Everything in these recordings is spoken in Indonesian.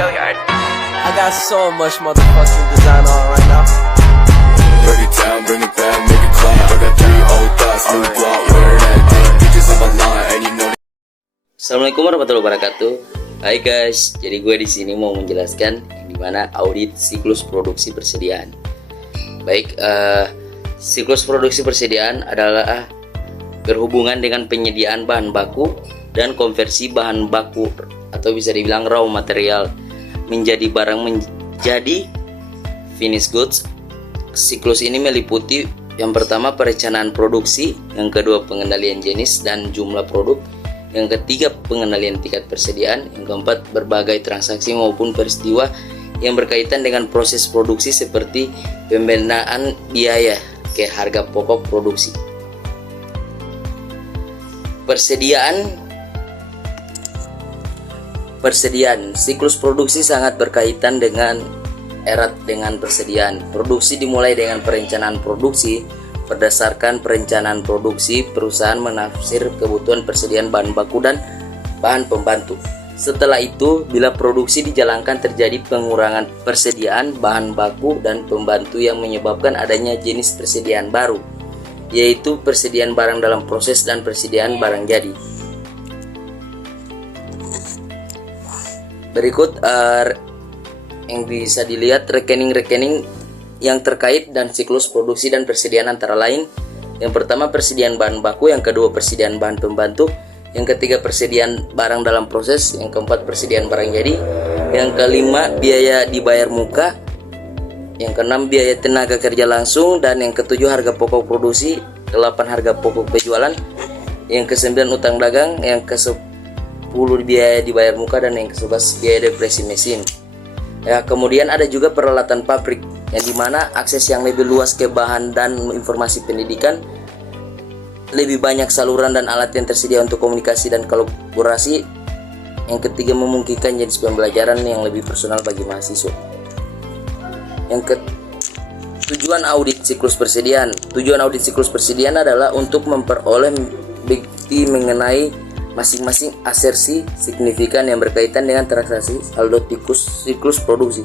I got so much motherfucking design on right now. Break it down, bring it back, make it clap. I got 3 old thoughts, new block, where that thing. Bitches on my line, and you know. Assalamualaikum warahmatullahi wabarakatuh. Hai guys, jadi gue di sini mau menjelaskan yang dimana audit siklus produksi persediaan. Baik, siklus produksi persediaan adalah berhubungan dengan penyediaan bahan baku dan konversi bahan baku atau bisa dibilang raw material menjadi barang menjadi finished goods. Siklus ini meliputi yang pertama perencanaan produksi, yang kedua pengendalian jenis dan jumlah produk, yang ketiga pengendalian tingkat persediaan, yang keempat berbagai transaksi maupun peristiwa yang berkaitan dengan proses produksi seperti pembinaan biaya ke harga pokok produksi. Persediaan siklus produksi sangat berkaitan dengan erat dengan persediaan. Produksi dimulai dengan perencanaan produksi. Berdasarkan perencanaan produksi, perusahaan menafsir kebutuhan persediaan bahan baku dan bahan pembantu. Setelah itu, bila produksi dijalankan terjadi pengurangan persediaan bahan baku dan pembantu yang menyebabkan adanya jenis persediaan baru, yaitu persediaan barang dalam proses dan persediaan barang jadi. Berikut yang bisa dilihat rekening-rekening yang terkait dan siklus produksi dan persediaan antara lain. Yang pertama persediaan bahan baku, yang kedua persediaan bahan pembantu, yang ketiga persediaan barang dalam proses, yang keempat persediaan barang jadi, yang kelima biaya dibayar muka, yang keenam biaya tenaga kerja langsung, dan yang ketujuh harga pokok produksi, ke-8 harga pokok penjualan, yang ke-9 utang dagang, yang ke-10 biaya dibayar muka, dan yang ke-11 biaya depresi mesin. Ya, kemudian ada juga peralatan pabrik, yang dimana akses yang lebih luas ke bahan dan informasi pendidikan, lebih banyak saluran dan alat yang tersedia untuk komunikasi dan kolaborasi. Yang ketiga memungkinkan jenis pembelajaran yang lebih personal bagi mahasiswa. Tujuan audit siklus persediaan. Tujuan audit siklus persediaan adalah untuk memperoleh bukti mengenai masing-masing asersi signifikan yang berkaitan dengan transaksi saldo siklus produksi.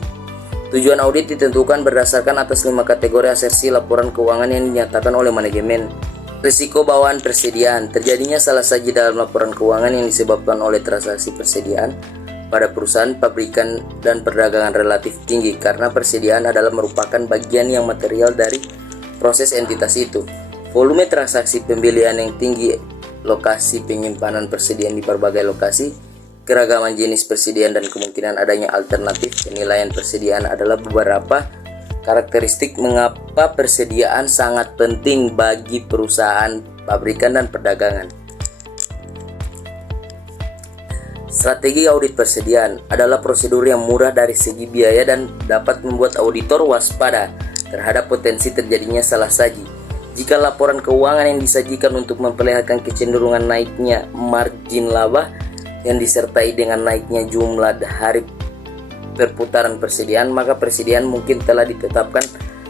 Tujuan audit ditentukan berdasarkan atas 5 kategori asersi laporan keuangan yang dinyatakan oleh manajemen. Risiko bawaan persediaan. Terjadinya salah saji dalam laporan keuangan yang disebabkan oleh transaksi persediaan pada perusahaan pabrikan dan perdagangan relatif tinggi karena persediaan adalah merupakan bagian yang material dari proses entitas itu. Volume transaksi pembelian yang tinggi, lokasi penyimpanan persediaan di berbagai lokasi, keragaman jenis persediaan dan kemungkinan adanya alternatif penilaian persediaan adalah beberapa karakteristik mengapa persediaan sangat penting bagi perusahaan pabrikan dan perdagangan. Strategi audit persediaan adalah prosedur yang murah dari segi biaya dan dapat membuat auditor waspada terhadap potensi terjadinya salah saji. Jika laporan keuangan yang disajikan untuk memperlihatkan kecenderungan naiknya margin laba yang disertai dengan naiknya jumlah hari perputaran persediaan, maka persediaan mungkin telah ditetapkan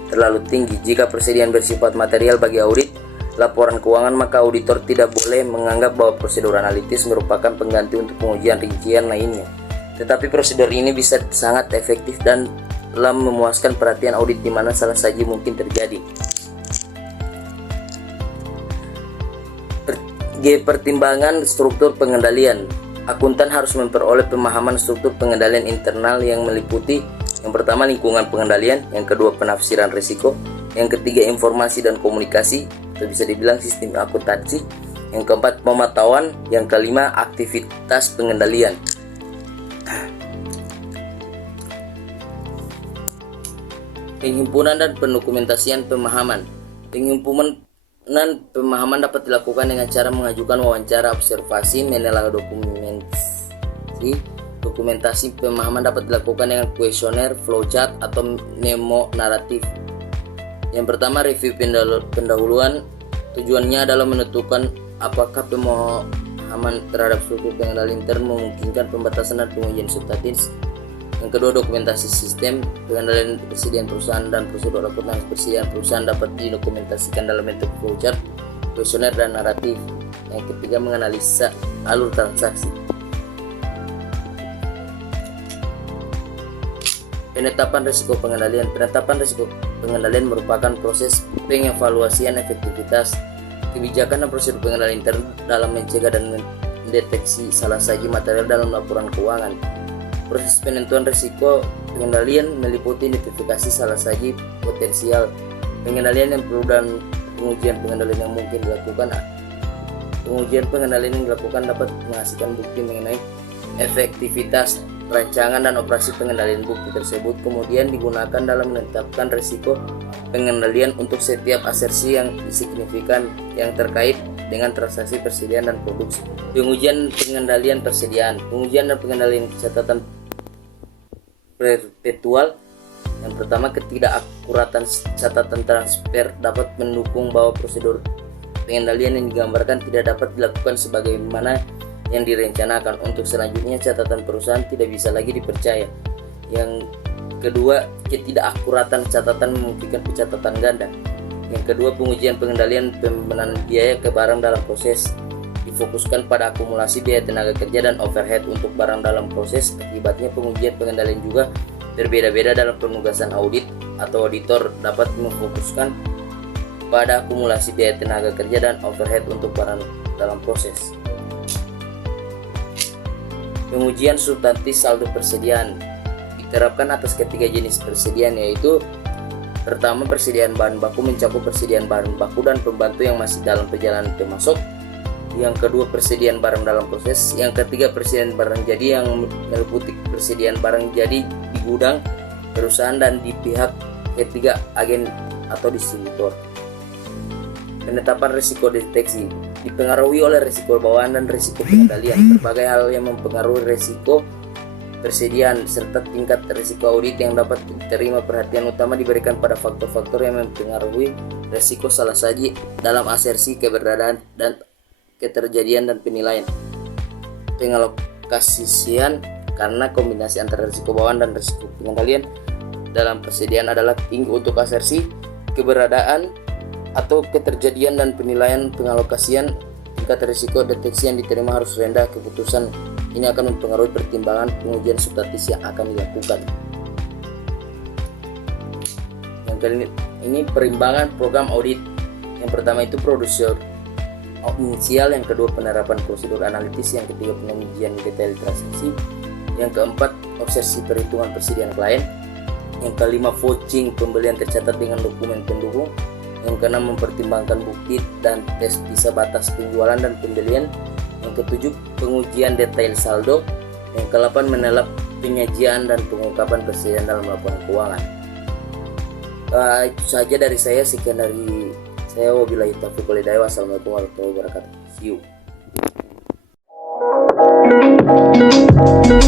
terlalu tinggi. Jika persediaan bersifat material bagi audit laporan keuangan, maka auditor tidak boleh menganggap bahwa prosedur analitis merupakan pengganti untuk pengujian rincian lainnya. Tetapi prosedur ini bisa sangat efektif dan dalam memuaskan perhatian audit di mana salah saji mungkin terjadi. Pertimbangan struktur pengendalian. Akuntan harus memperoleh pemahaman struktur pengendalian internal yang meliputi yang pertama lingkungan pengendalian, yang kedua penafsiran risiko, yang ketiga informasi dan komunikasi atau bisa dibilang sistem akuntansi, yang keempat pemantauan, yang kelima aktivitas pengendalian. Penghimpunan dan pendokumentasian pemahaman. Pemahaman dapat dilakukan dengan cara mengajukan wawancara, observasi, menelaah dokumentasi pemahaman dapat dilakukan dengan kuesioner, flowchart, atau memo naratif. Yang pertama, review pendahuluan. Tujuannya adalah menentukan apakah pemahaman terhadap struktur pengendalian intern memungkinkan pembatasan dan pengujian substantif. Yang kedua, dokumentasi sistem pengendalian persediaan perusahaan dan prosedur akuntansi persediaan perusahaan dapat didokumentasikan dalam bentuk flowchart, kuesioner, dan naratif. Yang ketiga, menganalisa alur transaksi. Penetapan risiko pengendalian. Penetapan risiko pengendalian merupakan proses pengevaluasian efektivitas kebijakan dan prosedur pengendalian intern dalam mencegah dan mendeteksi salah saji material dalam laporan keuangan. Proses penentuan risiko pengendalian meliputi identifikasi salah saji potensial pengendalian yang perlu dan pengujian pengendalian yang mungkin dilakukan. Pengujian pengendalian yang dilakukan dapat menghasilkan bukti mengenai efektivitas rancangan dan operasi pengendalian. Bukti tersebut kemudian digunakan dalam menetapkan risiko pengendalian untuk setiap asersi yang signifikan yang terkait dengan transaksi persediaan dan produksi. Pengujian pengendalian persediaan. Pengujian dan pengendalian catatan perpetual. Yang pertama, ketidakakuratan catatan transfer dapat mendukung bahwa prosedur pengendalian yang digambarkan tidak dapat dilakukan sebagaimana yang direncanakan. Untuk selanjutnya, catatan perusahaan tidak bisa lagi dipercaya. Yang kedua, ketidakakuratan catatan memungkinkan pencatatan ganda. Yang kedua, pengujian pengendalian pembenahan biaya ke barang dalam proses difokuskan pada akumulasi biaya tenaga kerja dan overhead untuk barang dalam proses. Akibatnya, pengujian pengendalian juga berbeda-beda dalam penugasan audit atau auditor dapat memfokuskan pada akumulasi biaya tenaga kerja dan overhead untuk barang dalam proses. Pengujian substantif saldo persediaan diterapkan atas ketiga jenis persediaan, yaitu pertama, persediaan bahan baku mencakup persediaan bahan baku dan pembantu yang masih dalam perjalanan pemasok. Yang kedua, persediaan barang dalam proses. Yang ketiga, persediaan barang jadi yang meliputi persediaan barang jadi di gudang perusahaan dan di pihak ketiga, agen atau distributor. Penetapan risiko deteksi dipengaruhi oleh risiko bawaan dan risiko pengendalian. Berbagai hal yang mempengaruhi risiko persediaan serta tingkat risiko audit yang dapat diterima perhatian utama diberikan pada faktor-faktor yang mempengaruhi risiko salah saji dalam asersi, keberadaan dan keterjadian dan penilaian. Pengalokasian karena kombinasi antara risiko bawaan dan risiko pengendalian dalam persediaan adalah tinggi untuk asersi, keberadaan atau keterjadian dan penilaian. Pengalokasian tingkat risiko deteksi yang diterima harus rendah. Keputusan ini akan mempengaruhi pertimbangan pengujian substantif yang akan dilakukan. Yang kali ini perimbangan program audit. Yang pertama itu prosedur inisial, yang kedua penerapan prosedur analitis, yang ketiga pengujian detail transaksi, yang keempat obsesi perhitungan persediaan klien, yang kelima vouching pembelian tercatat dengan dokumen pendukung, yang keenam mempertimbangkan bukti dan tes bisa batas penjualan dan pembelian, yang ketujuh pengujian detail saldo, yang ke-8 menelap penyajian dan pengungkapan persediaan dalam laporan keuangan. Itu saja dari saya. Sekian dari saya. Wabillahi taufiq wal hidayah. Wassalamualaikum warahmatullahi wabarakatuh. See you.